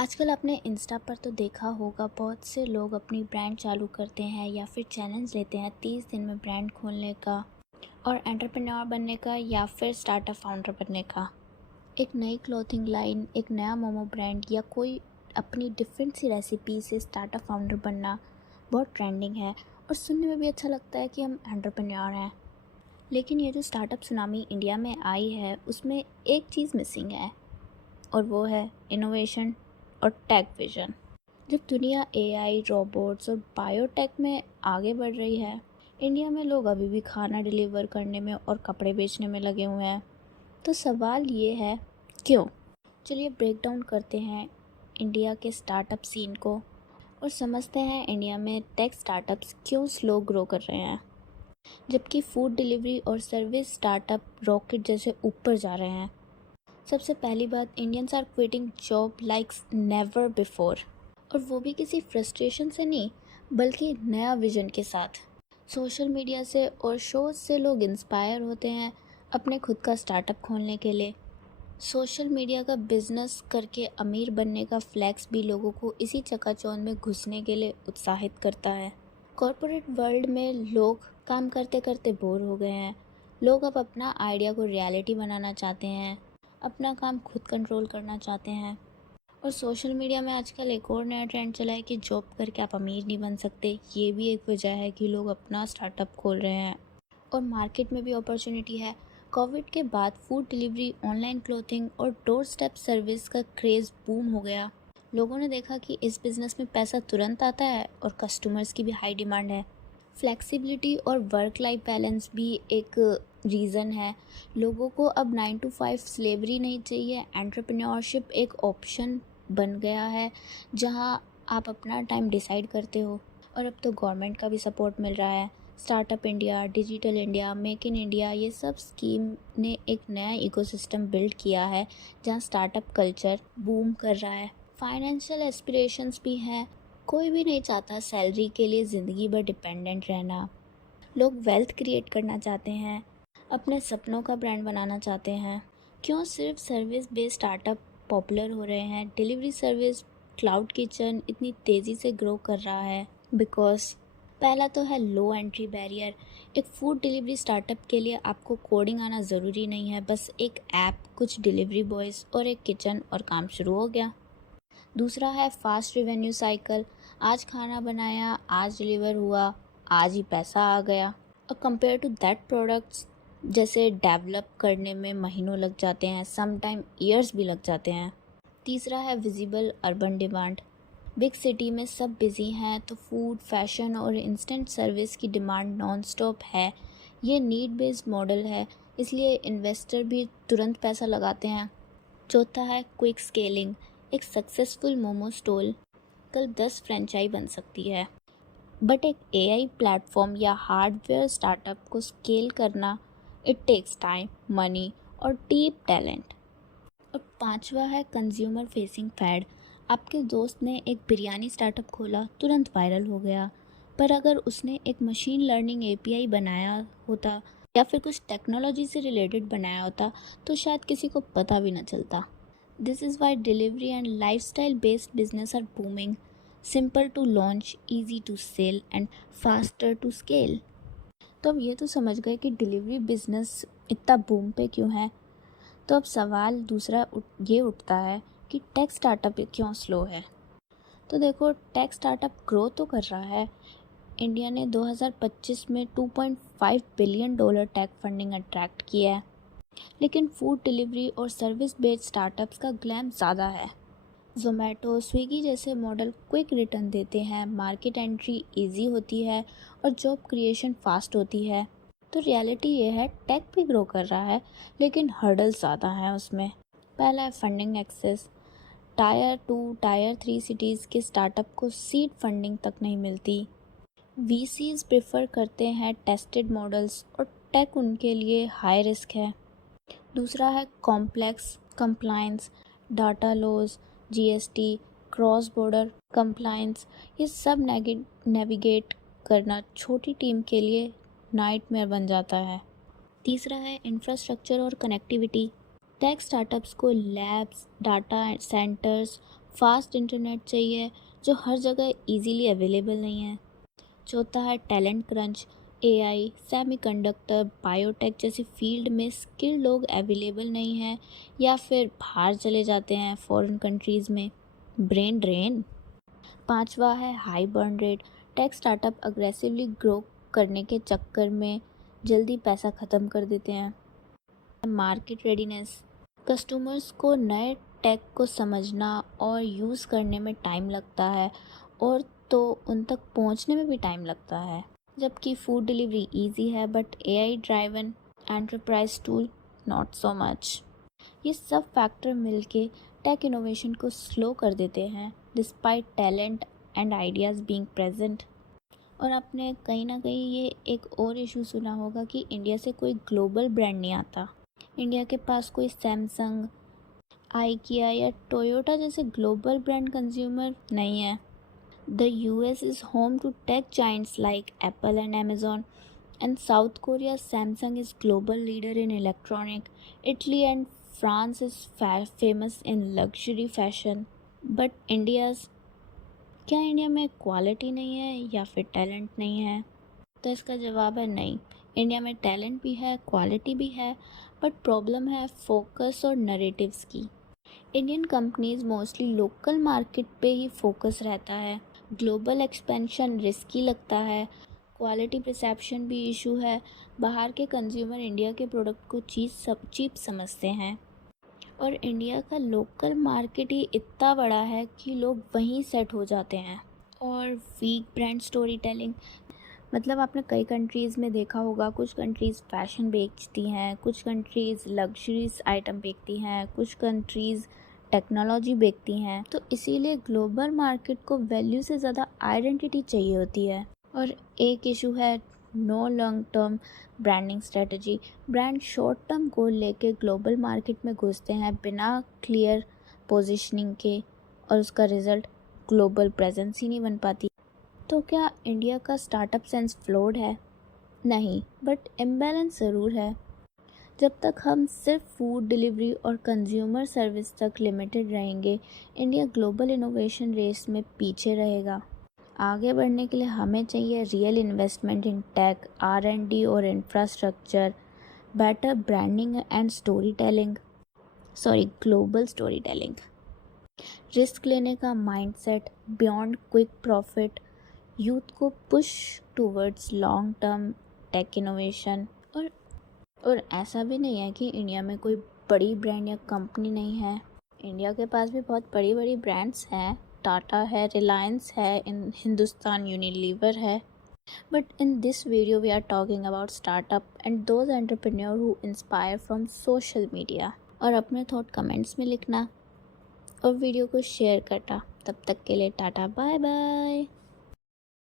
आजकल आपने इंस्टा पर तो देखा होगा, बहुत से लोग अपनी ब्रांड चालू करते हैं या फिर चैलेंज लेते हैं 30 दिन में ब्रांड खोलने का और एंटरप्रेन्योर बनने का या फिर स्टार्टअप फाउंडर बनने का। एक नई क्लॉथिंग लाइन, एक नया मोमो ब्रांड या कोई अपनी डिफरेंट सी रेसिपी से स्टार्टअप फाउंडर बनना बहुत ट्रेंडिंग है और सुनने में भी अच्छा लगता है कि हम एंटरप्रेन्योर हैं। लेकिन ये जो स्टार्टअप सुनामी इंडिया में आई है उसमें एक चीज़ मिसिंग है और वो है इनोवेशन और टेक विजन। जब दुनिया एआई, रोबोट्स और बायोटेक में आगे बढ़ रही है, इंडिया में लोग अभी भी खाना डिलीवर करने में और कपड़े बेचने में लगे हुए हैं। तो सवाल ये है, क्यों? चलिए ब्रेक डाउन करते हैं इंडिया के स्टार्टअप सीन को और समझते हैं इंडिया में टेक स्टार्टअप्स क्यों स्लो ग्रो कर रहे हैं, जबकि फूड डिलीवरी और सर्विस स्टार्टअप रॉकेट जैसे ऊपर जा रहे हैं। सबसे पहली बात, Indians are quitting job likes never before, और वो भी किसी फ्रस्ट्रेशन से नहीं बल्कि नया विजन के साथ। सोशल मीडिया से और शोज से लोग इंस्पायर होते हैं अपने खुद का स्टार्टअप खोलने के लिए। सोशल मीडिया का बिजनेस करके अमीर बनने का फ्लैक्स भी लोगों को इसी चकाचौंध में घुसने के लिए उत्साहित करता है। कॉरपोरेट वर्ल्ड में लोग काम करते करते बोर हो गए हैं। लोग अब अपना आइडिया को रियलिटी बनाना चाहते हैं, अपना काम खुद कंट्रोल करना चाहते हैं। और सोशल मीडिया में आजकल एक और नया ट्रेंड चला है कि जॉब करके आप अमीर नहीं बन सकते। ये भी एक वजह है कि लोग अपना स्टार्टअप खोल रहे हैं और मार्केट में भी अपॉर्चुनिटी है। कोविड के बाद फूड डिलीवरी, ऑनलाइन क्लोथिंग और डोर स्टेप सर्विस का क्रेज़ बूम हो गया। लोगों ने देखा कि इस बिज़नेस में पैसा तुरंत आता है और कस्टमर्स की भी हाई डिमांड है। फ्लेक्सिबिलिटी और वर्क लाइफ बैलेंस भी एक रीज़न है। लोगों को अब 9 to 5 स्लेवरी नहीं चाहिए। एंटरप्रेन्योरशिप एक ऑप्शन बन गया है जहां आप अपना टाइम डिसाइड करते हो। और अब तो गवर्नमेंट का भी सपोर्ट मिल रहा है। Startup India, digital India, make in India, ये सब स्कीम ने एक नया इकोसिस्टम बिल्ड किया है जहां स्टार्टअप कल्चर बूम कर रहा है। फाइनेंशियल एस्पिरेशंस भी हैं। कोई भी नहीं चाहता सैलरी के लिए ज़िंदगी भर डिपेंडेंट रहना। लोग वेल्थ क्रिएट करना चाहते हैं, अपने सपनों का ब्रांड बनाना चाहते हैं। क्यों सिर्फ सर्विस बेस्ड स्टार्टअप पॉपुलर हो रहे हैं? डिलीवरी सर्विस, क्लाउड किचन इतनी तेज़ी से ग्रो कर रहा है बिकॉज पहला तो है लो एंट्री बैरियर। एक फूड डिलीवरी स्टार्टअप के लिए आपको कोडिंग आना ज़रूरी नहीं है, बस एक ऐप, कुछ डिलीवरी बॉयज़ और एक किचन और काम शुरू हो गया। दूसरा है फास्ट रेवेन्यू साइकिल। आज खाना बनाया, आज डिलीवर हुआ, आज ही पैसा आ गया। और कंपेयर टू दैट प्रोडक्ट्स जैसे डेवलप करने में महीनों लग जाते हैं, सम टाइम ईयर्स भी लग जाते हैं। तीसरा है visible urban demand. Big city में सब बिजी हैं तो फूड, फैशन और इंस्टेंट सर्विस की डिमांड नॉन स्टॉप है। ये नीड बेस्ड मॉडल है, इसलिए इन्वेस्टर भी तुरंत पैसा लगाते हैं। चौथा है क्विक स्केलिंग। एक सक्सेसफुल मोमो स्टॉल कल 10 फ्रेंचाइज बन सकती है, बट एक एआई प्लेटफॉर्म या हार्डवेयर स्टार्टअप को स्केल करना, इट टेक्स टाइम, मनी और डीप टैलेंट। और पांचवा है कंज्यूमर फेसिंग फैड। आपके दोस्त ने एक बिरयानी स्टार्टअप खोला, तुरंत वायरल हो गया, पर अगर उसने एक मशीन लर्निंग एपीआई बनाया होता या फिर कुछ टेक्नोलॉजी से रिलेटेड बनाया होता तो शायद किसी को पता भी न चलता। This is why delivery and lifestyle based business are booming. Simple to launch, easy to sell and faster to scale. तो अब ये तो समझ गए कि डिलीवरी बिजनेस इतना बूम पे क्यों है। तो अब सवाल दूसरा ये उठता है कि टेक स्टार्टअप क्यों स्लो है। तो देखो, टेक स्टार्टअप ग्रो तो कर रहा है। इंडिया ने 2025 में $2.5 बिलियन टेक फंडिंग अट्रैक्ट किया है, लेकिन फूड डिलीवरी और सर्विस बेस्ड स्टार्टअप्स का ग्लैम ज़्यादा है। ज़ोमैटो, स्विगी जैसे मॉडल क्विक रिटर्न देते हैं, मार्केट एंट्री इजी होती है और जॉब क्रिएशन फास्ट होती है। तो रियलिटी ये है, टेक भी ग्रो कर रहा है लेकिन हर्डल ज़्यादा है उसमें। पहला है funding access. Tier 2, tier 3 cities के स्टार्टअप को सीड फंडिंग तक नहीं मिलती। वीसीज प्रेफर करते हैं टेस्टेड मॉडल्स और टेक उनके लिए हाई रिस्क है। दूसरा है complex compliance, data laws, GST, cross border compliance, ये सब नेविगेट करना छोटी टीम के लिए नाइटमेयर बन जाता है। तीसरा है इंफ्रास्ट्रक्चर और कनेक्टिविटी। टेक स्टार्टअप्स को labs, data centres fast internet चाहिए जो हर जगह इजीली अवेलेबल नहीं है। चौथा है talent crunch, AI, semiconductor, biotech जैसी फील्ड में स्किल्ड लोग अवेलेबल नहीं हैं या फिर बाहर चले जाते हैं फॉरेन कंट्रीज़ में। Brain drain. पांचवा है high burn rate, tech startup aggressively grow करने के चक्कर में जल्दी पैसा ख़त्म कर देते हैं। मार्केट रेडीनेस, कस्टमर्स को नए टेक को समझना और यूज़ करने में टाइम लगता है और तो उन तक पहुंचने में भी टाइम लगता है। जबकि फूड डिलीवरी इजी है but AI driven enterprise tool not so much. ये सब फैक्टर मिलके टेक इनोवेशन को स्लो कर देते हैं despite talent and ideas being present. और आपने कहीं ना कहीं ये एक और इशू सुना होगा कि इंडिया से कोई ग्लोबल ब्रांड नहीं आता। इंडिया के पास कोई सैमसंग, आइकिया या टोयोटा जैसे ग्लोबल ब्रांड कंज्यूमर नहीं है। The US is home to tech giants like Apple and Amazon, and South Korea's Samsung is global leader in electronic. Italy and France is famous in luxury fashion. But क्या India में quality नहीं है या फिर talent नहीं है? तो इसका जवाब है नहीं। इंडिया में टैलेंट भी है, क्वालिटी भी है, बट प्रॉब्लम है फोकस और नरेटिव्स की। Indian companies mostly local market पे ही फोकस रहता है। ग्लोबल एक्सपेंशन रिस्की लगता है। क्वालिटी परसेप्शन भी इशू है। बाहर के कंज्यूमर इंडिया के प्रोडक्ट को चीप समझते हैं और इंडिया का लोकल मार्केट ही इतना बड़ा है कि लोग वहीं सेट हो जाते हैं। और वीक ब्रांड स्टोरी टेलिंग, मतलब आपने कई कंट्रीज़ में देखा होगा, कुछ कंट्रीज़ फैशन बेचती हैं, कुछ कंट्रीज़ लग्जरीज आइटम बेचती हैं, कुछ कंट्रीज़ टेक्नोलॉजी बेचती हैं। तो इसीलिए ग्लोबल मार्केट को वैल्यू से ज़्यादा आइडेंटिटी चाहिए होती है। और एक इशू है no long term branding strategy. Brand short term goal लेके ग्लोबल मार्केट में घुसते हैं बिना क्लियर पोजीशनिंग के और उसका रिजल्ट ग्लोबल प्रेजेंस ही नहीं बन पाती। तो क्या इंडिया का स्टार्टअप सेंस फ्लॉड है? नहीं, बट इम्बैलेंस ज़रूर है। जब तक हम सिर्फ फूड डिलीवरी और कंज्यूमर सर्विस तक लिमिटेड रहेंगे, इंडिया ग्लोबल इनोवेशन रेस में पीछे रहेगा। आगे बढ़ने के लिए हमें चाहिए रियल इन्वेस्टमेंट इन टेक, R&D और infrastructure, better branding and global story telling, risk लेने का mindset beyond quick profit, youth को push towards long term tech innovation. और ऐसा भी नहीं है कि इंडिया में कोई बड़ी ब्रांड या कंपनी नहीं है। इंडिया के पास भी बहुत बड़ी बड़ी ब्रांड्स हैं। टाटा है, रिलायंस है, इन हिंदुस्तान यूनिलीवर है। But in this video we are talking about startup and those entrepreneur who inspire from social media. और अपने थॉट कमेंट्स में लिखना और वीडियो को शेयर करना। तब तक के लिए टाटा, बाय बाय।